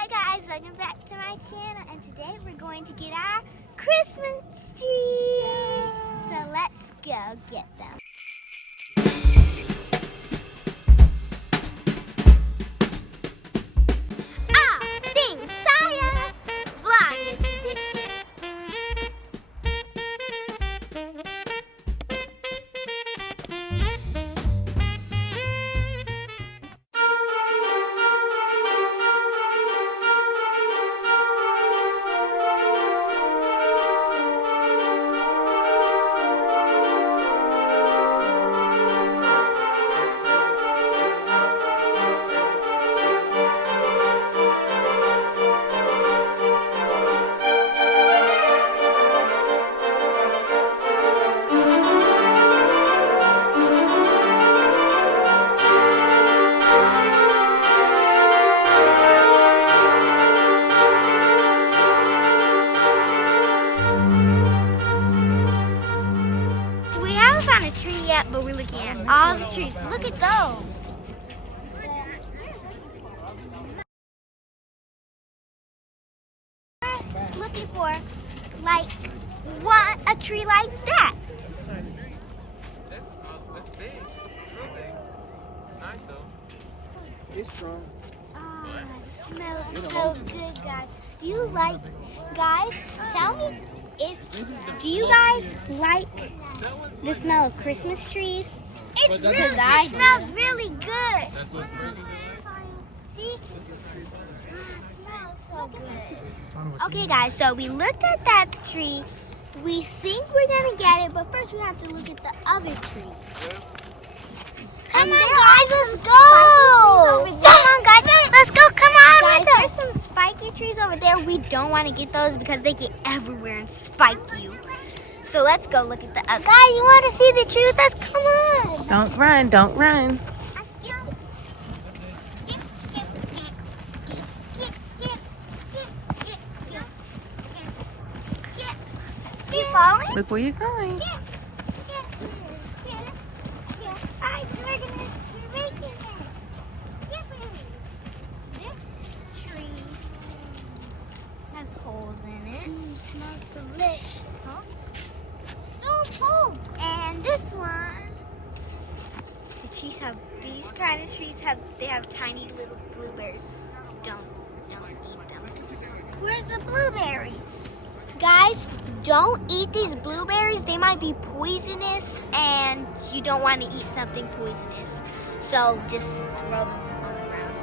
Hi guys, welcome back to my channel, and today we're going to get our Christmas tree. So let's go get them. Things Siah, Vlogmas edition. We haven't found a tree yet, but we're looking at all the trees. Look at those. We're looking for a tree like that. That's big. It's real big. Nice though. It's strong. Oh, it smells so good, guys. Guys, tell me do you guys like the smell of Christmas trees? It smells really good. That's what crazy See? It smells so good. Okay, guys, so we looked at that tree. We think we're going to get it, but first we have to look at the other trees. Come on, guys, let's go. Come on, guys, let's go. Come on, guys. There's some spiky trees over there. We don't want to get those because they get everywhere and spike you. So let's go look at the other. Guys, you want to see the tree with us? Come on. Don't run, don't run. You falling? Look where you're going. This tree has holes in it. Smells delicious. Huh? Oh, and this one. The trees have these kind of trees have tiny little blueberries. Don't eat them. Where's the blueberries? Guys, don't eat these blueberries. They might be poisonous, and you don't want to eat something poisonous. So just throw them on the ground.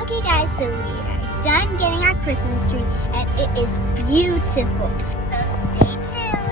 Okay guys, so we are done getting our Christmas tree and it is beautiful. So stay tuned.